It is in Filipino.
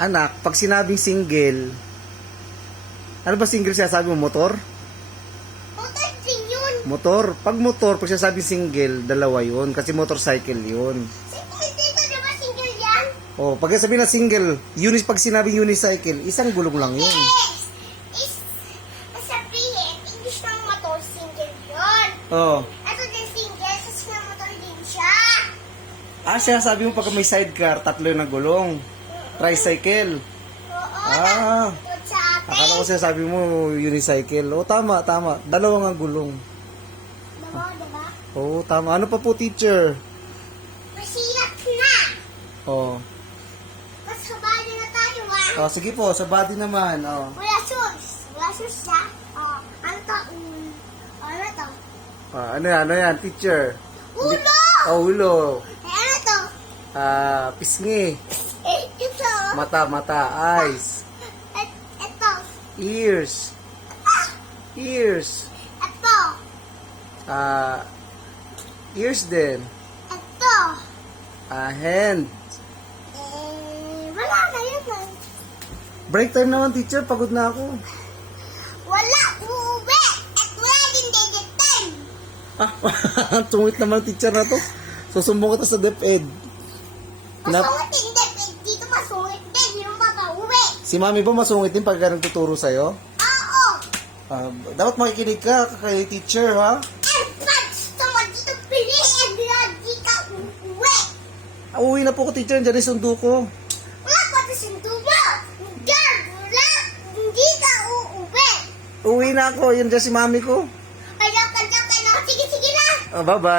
Anak, pag sinabing single, ano ba single siya? Sabi mo, motor? Motor din yun. Motor. Pag motor, pag sinabing single, dalawa yun. Kasi motorcycle yun. Dito diba single yan? Oh, pag sabihin na single, pag sinabing unicycle, isang gulong lang yun. Yes! Sabihin, English ng motor, single yun. Oh. Ito din single, kasi ng motor din siya. Siya sabi mo pag may sidecar, tatlo yung nagulong. Tricycle. Oo, Ah. takot sa atin. Akala ko siya sabi mo unicycle. Oh, tama, tama. Dalawang ang gulong. Diba? Oh, tama. Ano pa po, teacher? Masiyak na. Oh. Mas habali na tayo, ah. Oh, sige po, sa body naman. Oh. Wala shoes. Wala shoes siya. Oh, ano to? Ano to? Ano yan, teacher? Ulo! Oh, ulo. Ano to? Pisngi. Ito. Mata, eyes. Ito. Ears. Ears. Ito. Ears din. Ito. Hand. Wala na yun eh. Break time naman, teacher. Pagod na ako. Wala. Uuwi. At wala din digit time. Tungit naman, teacher na to. Susumbong kita sa DepEd. Masungit din. Dito masungit din. Yung makauwi. Si mami ba masungit din pag nagtuturo sa'yo? Oo. Dapat makikinig ka kay teacher, ha? And pag gusto mo dito piliin, di ka uuwi. Uwi na po ko, teacher. Diyan yung sundo ko. Wala pa ito sindubo. Wala. Hindi ka uuwi. Uwi na ako. Yan dyan si mami ko. Kaya. Sige na. Bye-bye.